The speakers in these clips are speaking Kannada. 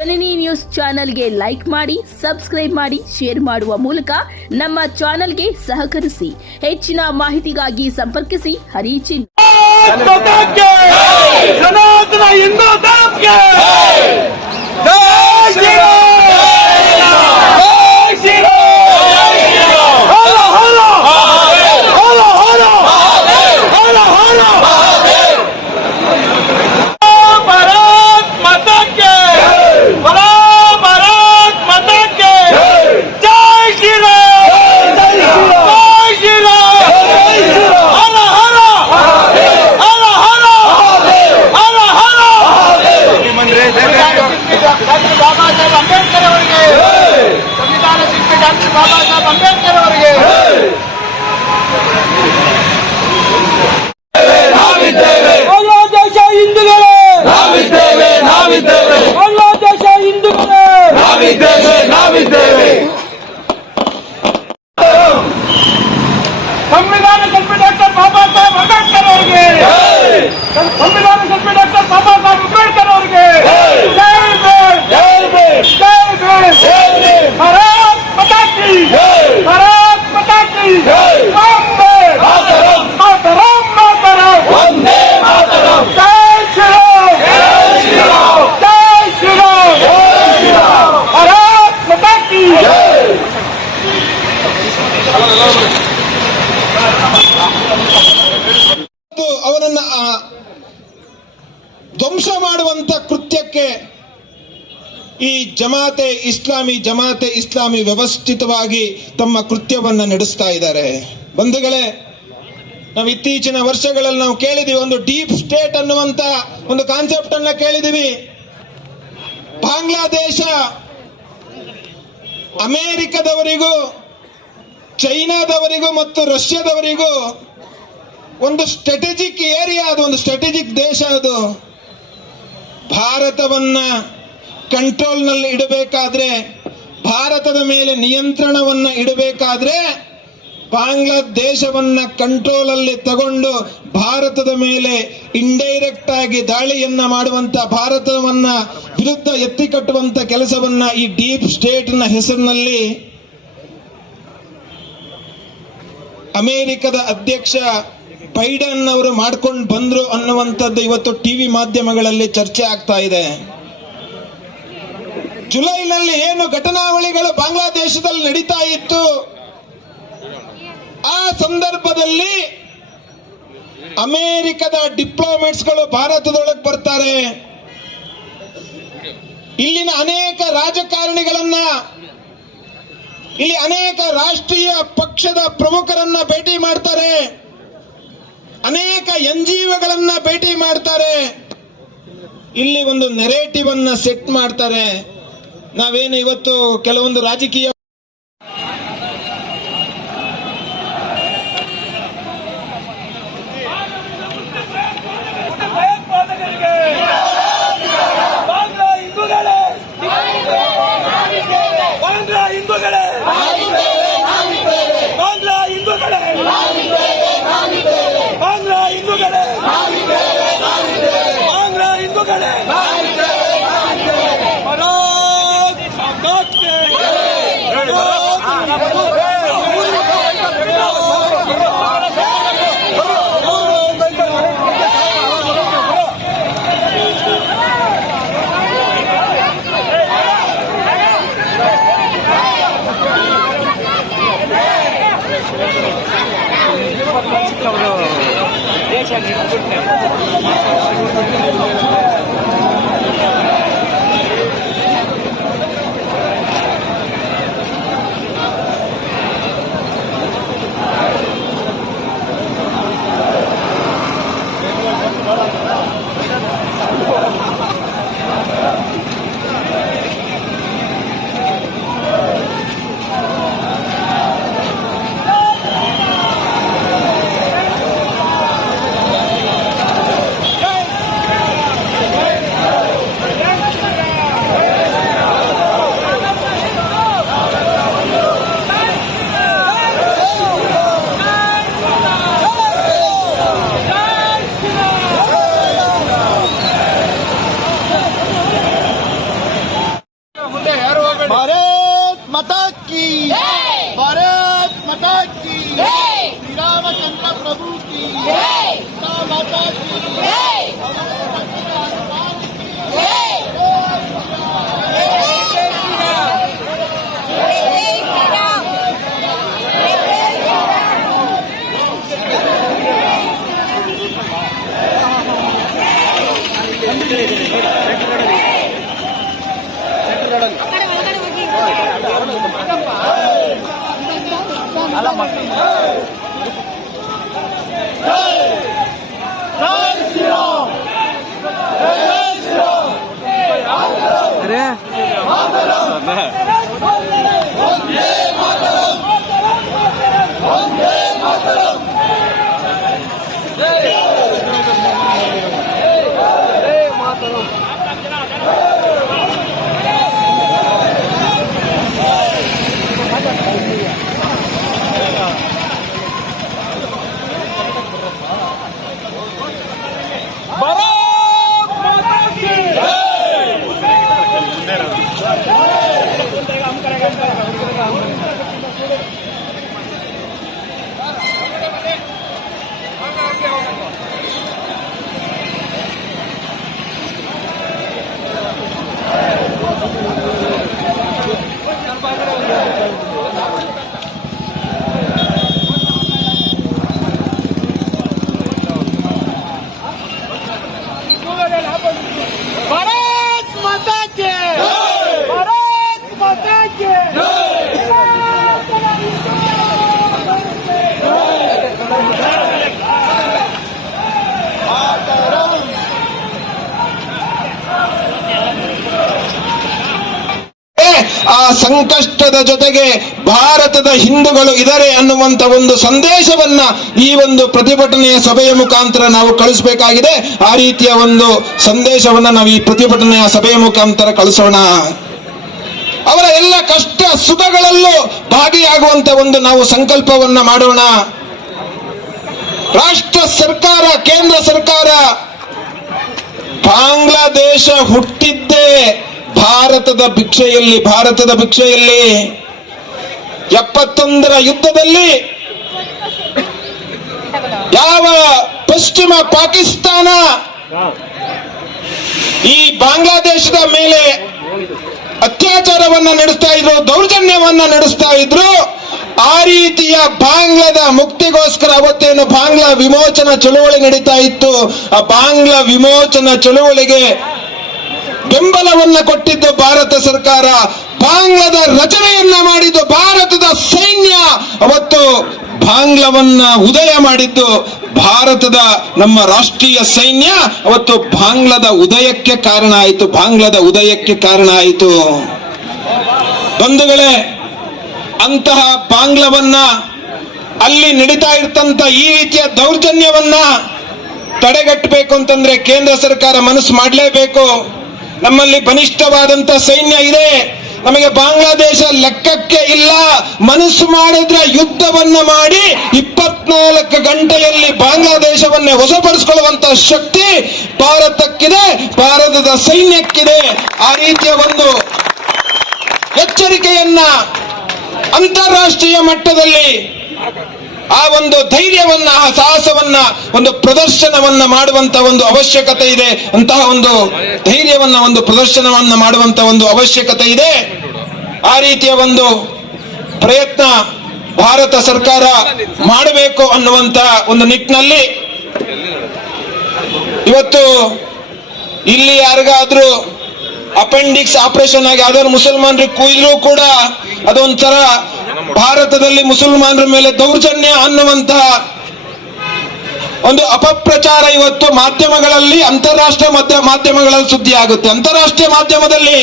ಜನನಿ ನ್ಯೂಸ್ ಚಾನೆಲ್ಗೆ ಲೈಕ್ ಮಾಡಿ, ಸಬ್ಸ್ಕ್ರೈಬ್ ಮಾಡಿ, ಶೇರ್ ಮಾಡುವ ಮೂಲಕ ನಮ್ಮ ಚಾನೆಲ್ಗೆ ಸಹಕರಿಸಿ. ಹೆಚ್ಚಿನ ಮಾಹಿತಿಗಾಗಿ ಸಂಪರ್ಕಿಸಿ ಹರಿಚಿನ್. ಸನಾತನ ಹಿಂದೂ ಧರ್ಮಕ್ಕೆ ಬಾಬಾ ಸಾಹೇಬ್ ಅಂಬೇಡ್ಕರ್ ಅವರಿಗೆ, ಸಂವಿಧಾನ ಶಿಲ್ಪಿ ಡಾಕ್ಟರ್ ಬಾಬಾ ಸಾಹೇಬ್ ಅಂಬೇಡ್ಕರ್ ಅವರಿಗೆ ದೇಶ ಹಿಂದೂಗಳೇ, ದೇಶ ಹಿಂದೂಗಳೇ, ಸಂವಿಧಾನ ಶಿಲ್ಪಿ ಡಾಕ್ಟರ್ ಬಾಬಾ ಸಾಹೇಬ್ ಅಂಬೇಡ್ಕರ್ ಅವರಿಗೆ, ಸಂವಿಧಾನ ಶಿಲ್ಪಿ ಡಾಕ್ಟರ್ ಬಾಬಾ ಸಾಹೇಬ್ ಅಂಬೇಡ್ಕರ್ ಅವರಿಗೆ भारत माता की जय, भारत माता की जय, मातरम मातरम मातरम, वंदे मातरम, जय श्री राम, जय श्री राम, जय श्री राम, जय श्री राम, भारत माता की जय. ಅವರನ್ನ ಧ್ವಂಸ ಮಾಡುವಂತ ಕೃತ್ಯಕ್ಕೆ ಈ ಜಮಾತೆ ಇಸ್ಲಾಮಿ ವ್ಯವಸ್ಥಿತವಾಗಿ ತಮ್ಮ ಕೃತ್ಯವನ್ನ ನಡೆಸ್ತಾ ಇದ್ದಾರೆ. ಬಂಧುಗಳೇ, ನಾವು ಇತ್ತೀಚಿನ ವರ್ಷಗಳಲ್ಲಿ ನಾವು ಕೇಳಿದೀವಿ, ಒಂದು ಡೀಪ್ ಸ್ಟೇಟ್ ಅನ್ನುವಂತ ಒಂದು ಕಾನ್ಸೆಪ್ಟ್ ಅನ್ನ ಕೇಳಿದೀವಿ. ಬಾಂಗ್ಲಾದೇಶ ಅಮೆರಿಕದವರಿಗೂ, ಚೈನಾದವರಿಗೂ ಮತ್ತು ರಷ್ಯಾದವರಿಗೂ ಒಂದು ಸ್ಟ್ರಾಟಜಿಕ್ ಏರಿಯಾ, ಅದು ಒಂದು ಸ್ಟ್ರಾಟಜಿಕ್ ದೇಶ. ಅದು ಭಾರತವನ್ನ ಕಂಟ್ರೋಲ್ ನಲ್ಲಿ ಇಡಬೇಕಾದ್ರೆ, ಭಾರತದ ಮೇಲೆ ನಿಯಂತ್ರಣವನ್ನ ಇಡಬೇಕಾದ್ರೆ ಬಾಂಗ್ಲಾದೇಶವನ್ನ ಕಂಟ್ರೋಲ್ ಅಲ್ಲಿ ತಗೊಂಡು ಭಾರತದ ಮೇಲೆ ಇಂಡೈರೆಕ್ಟ್ ಆಗಿ ದಾಳಿಯನ್ನ ಮಾಡುವಂತ, ಭಾರತವನ್ನ ವಿರುದ್ಧ ಎತ್ತಿ ಕಟ್ಟುವಂತ ಕೆಲಸವನ್ನ ಈ ಡೀಪ್ ಸ್ಟೇಟ್ ನ ಹೆಸರಿನಲ್ಲಿ ಅಮೆರಿಕದ ಅಧ್ಯಕ್ಷ ಬೈಡನ್ ಅವರು ಮಾಡ್ಕೊಂಡು ಬಂದ್ರು ಅನ್ನುವಂಥದ್ದು ಇವತ್ತು ಟಿವಿ ಮಾಧ್ಯಮಗಳಲ್ಲಿ ಚರ್ಚೆ ಆಗ್ತಾ ಇದೆ. ಜುಲೈನಲ್ಲಿ ಏನು ಘಟನಾವಳಿಗಳು ಬಾಂಗ್ಲಾದೇಶದಲ್ಲಿ ನಡೀತಾ ಇತ್ತು, ಆ ಸಂದರ್ಭದಲ್ಲಿ ಅಮೆರಿಕದ ಡಿಪ್ಲೊಮ್ಯಾಟ್ಸ್ಗಳು ಭಾರತದೊಳಗೆ ಬರ್ತಾರೆ. ಇಲ್ಲಿನ ಅನೇಕ ರಾಜಕಾರಣಿಗಳನ್ನ, ಇಲ್ಲಿ ಅನೇಕ ರಾಷ್ಟ್ರೀಯ ಪಕ್ಷದ ಪ್ರಮುಖರನ್ನ ಭೇಟಿ ಮಾಡ್ತಾರೆ, ಅನೇಕ NGOಗಳನ್ನ ಭೇಟಿ ಮಾಡ್ತಾರೆ. ಇಲ್ಲಿ ಒಂದು ನೆರೇಟಿವ್ ಅನ್ನ ಸೆಟ್ ಮಾಡ್ತಾರೆ. ನಾವೇನು ಇವತ್ತು ಕೆಲವೊಂದು ರಾಜಕೀಯ भारत माता की भारत माता की श्री रामचंद्र प्रभु की माता माता की ಆ ಸಂಕಷ್ಟದ ಜೊತೆಗೆ ಭಾರತದ ಹಿಂದೂಗಳು ಇದ್ದಾರೆ ಅನ್ನುವಂತ ಒಂದು ಸಂದೇಶವನ್ನ ಈ ಒಂದು ಪ್ರತಿಭಟನೆಯ ಸಭೆಯ ಮುಖಾಂತರ ನಾವು ಕಳಿಸಬೇಕಾಗಿದೆ. ಆ ರೀತಿಯ ಒಂದು ಸಂದೇಶವನ್ನ ನಾವು ಈ ಪ್ರತಿಭಟನೆಯ ಸಭೆಯ ಮುಖಾಂತರ ಕಳಿಸೋಣ. ಅವರ ಎಲ್ಲ ಕಷ್ಟ ಸುಖಗಳಲ್ಲೂ ಭಾಗಿಯಾಗುವಂತ ಒಂದು ನಾವು ಸಂಕಲ್ಪವನ್ನ ಮಾಡೋಣ. ರಾಷ್ಟ್ರ ಸರ್ಕಾರ, ಕೇಂದ್ರ ಸರ್ಕಾರ ಬಾಂಗ್ಲಾದೇಶ ಹುಟ್ಟಿದ್ದೇ ಭಾರತದ ಭಿಕ್ಷೆಯಲ್ಲಿ 71ರ ಯುದ್ಧದಲ್ಲಿ ಯಾವ ಪಶ್ಚಿಮ ಪಾಕಿಸ್ತಾನ ಈ ಬಾಂಗ್ಲಾದೇಶದ ಮೇಲೆ ಅತ್ಯಾಚಾರವನ್ನ ನಡೆಸ್ತಾ ಇದ್ರು, ದೌರ್ಜನ್ಯವನ್ನ ನಡೆಸ್ತಾ ಇದ್ರು. ಆ ರೀತಿಯ ಬಾಂಗ್ಲಾದ ಮುಕ್ತಿಗೋಸ್ಕರ ಅವತ್ತೇನು ಬಾಂಗ್ಲಾ ವಿಮೋಚನಾ ಚಳುವಳಿ ನಡೀತಾ ಇತ್ತು, ಆ ಬಾಂಗ್ಲಾ ವಿಮೋಚನಾ ಚಳುವಳಿಗೆ ಬೆಂಬಲವನ್ನ ಕೊಟ್ಟಿದ್ದು ಭಾರತ ಸರ್ಕಾರ. ಬಾಂಗ್ಲಾದ ರಚನೆಯನ್ನ ಮಾಡಿದ್ದು ಭಾರತದ ಸೈನ್ಯ. ಅವತ್ತು ಬಾಂಗ್ಲಾವನ್ನ ಉದಯ ಮಾಡಿದ್ದು ಭಾರತದ ನಮ್ಮ ರಾಷ್ಟ್ರೀಯ ಸೈನ್ಯ. ಅವತ್ತು ಬಾಂಗ್ಲಾದ ಉದಯಕ್ಕೆ ಕಾರಣ ಆಯಿತು. ಬಂಧುಗಳೇ, ಅಂತಹ ಬಾಂಗ್ಲಾವನ್ನ, ಅಲ್ಲಿ ನಡೀತಾ ಇರ್ತಂತ ಈ ರೀತಿಯ ದೌರ್ಜನ್ಯವನ್ನ ತಡೆಗಟ್ಟಬೇಕು ಅಂತಂದ್ರೆ ಕೇಂದ್ರ ಸರ್ಕಾರ ಮನಸ್ಸು ಮಾಡಲೇಬೇಕು. ನಮ್ಮಲ್ಲಿ ಬಲಿಷ್ಠವಾದಂತ ಸೈನ್ಯ ಇದೆ. ನಮಗೆ ಬಾಂಗ್ಲಾದೇಶ ಲೆಕ್ಕಕ್ಕೆ ಇಲ್ಲ. ಮನಸ್ಸು ಮಾಡಿದ್ರೆ ಯುದ್ಧವನ್ನ ಮಾಡಿ 24 ಗಂಟೆಯಲ್ಲಿ ಬಾಂಗ್ಲಾದೇಶವನ್ನೇ ವಶಪಡಿಸಿಕೊಳ್ಳುವಂತ ಶಕ್ತಿ ಭಾರತಕ್ಕಿದೆ, ಭಾರತದ ಸೈನ್ಯಕ್ಕಿದೆ. ಆ ರೀತಿಯ ಒಂದು ಎಚ್ಚರಿಕೆಯನ್ನ ಅಂತಾರಾಷ್ಟ್ರೀಯ ಮಟ್ಟದಲ್ಲಿ ಆ ಒಂದು ಧೈರ್ಯವನ್ನ, ಆ ಸಾಹಸವನ್ನ, ಒಂದು ಪ್ರದರ್ಶನವನ್ನ ಮಾಡುವಂತ ಒಂದು ಅವಶ್ಯಕತೆ ಇದೆ. ಅಂತಹ ಒಂದು ಧೈರ್ಯವನ್ನ, ಒಂದು ಪ್ರದರ್ಶನವನ್ನ ಮಾಡುವಂತ ಒಂದು ಅವಶ್ಯಕತೆ ಇದೆ. ಆ ರೀತಿಯ ಒಂದು ಪ್ರಯತ್ನ ಭಾರತ ಸರ್ಕಾರ ಮಾಡಬೇಕು ಅನ್ನುವಂತ ಒಂದು ನಿಟ್ಟಿನಲ್ಲಿ ಇವತ್ತು ಇಲ್ಲಿ ಯಾರಿಗಾದ್ರೂ ಅಪೆಂಡಿಕ್ಸ್ ಆಪರೇಷನ್ ಆಗಿ ಯಾವ್ದಾದ್ರು ಮುಸಲ್ಮಾನರಿಗೆ ಕುಯ್ದ್ರು ಕೂಡ ಅದೊಂಥರ ಭಾರತದಲ್ಲಿ ಮುಸಲ್ಮಾನರ ಮೇಲೆ ದೌರ್ಜನ್ಯ ಅನ್ನುವಂತಹ ಒಂದು ಅಪಪ್ರಚಾರ ಇವತ್ತು ಮಾಧ್ಯಮಗಳಲ್ಲಿ, ಅಂತಾರಾಷ್ಟ್ರೀಯ ಮಾಧ್ಯಮಗಳಲ್ಲಿ ಸುದ್ದಿ ಆಗುತ್ತೆ. ಅಂತಾರಾಷ್ಟ್ರೀಯ ಮಾಧ್ಯಮದಲ್ಲಿ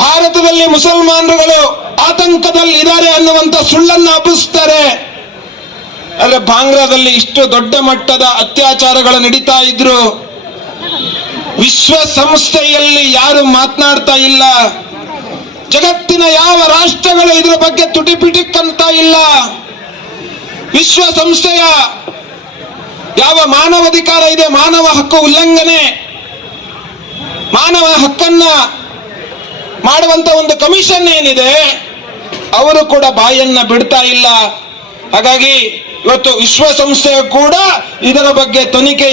ಭಾರತದಲ್ಲಿ ಮುಸಲ್ಮಾನರುಗಳು ಆತಂಕದಲ್ಲಿ ಇದ್ದಾರೆ ಅನ್ನುವಂತ ಸುಳ್ಳನ್ನು ಹಬ್ಬಿಸ್ತಾರೆ. ಆದ್ರೆ ಬಾಂಗ್ಲಾದಲ್ಲಿ ಇಷ್ಟು ದೊಡ್ಡ ಮಟ್ಟದ ಅತ್ಯಾಚಾರಗಳು ನಡೀತಾ ಇದ್ರು. ವಿಶ್ವಸಂಸ್ಥೆಯಲ್ಲಿ ಯಾರು ಮಾತನಾಡ್ತಾ ಇಲ್ಲ. ಜಗತ್ತಿನ ಯಾವ ರಾಷ್ಟ್ರಗಳು ಇದರ ಬಗ್ಗೆ ತುಟಿಪಿಟಿಕ್ಕಂತ ಇಲ್ಲ. ವಿಶ್ವಸಂಸ್ಥೆಯ ಯಾವ ಮಾನವಾಧಿಕಾರ ಇದೆ, ಮಾನವ ಹಕ್ಕು ಉಲ್ಲಂಘನೆ, ಮಾನವ ಹಕ್ಕನ್ನ ಮಾಡುವಂತ ಒಂದು ಕಮಿಷನ್ ಏನಿದೆ ಅವರು ಕೂಡ ಬಾಯನ್ನ ಬಿಡ್ತಾ ಇಲ್ಲ. ಹಾಗಾಗಿ ಇವತ್ತು ವಿಶ್ವಸಂಸ್ಥೆಯು ಕೂಡ ಇದರ ಬಗ್ಗೆ ತನಿಖೆ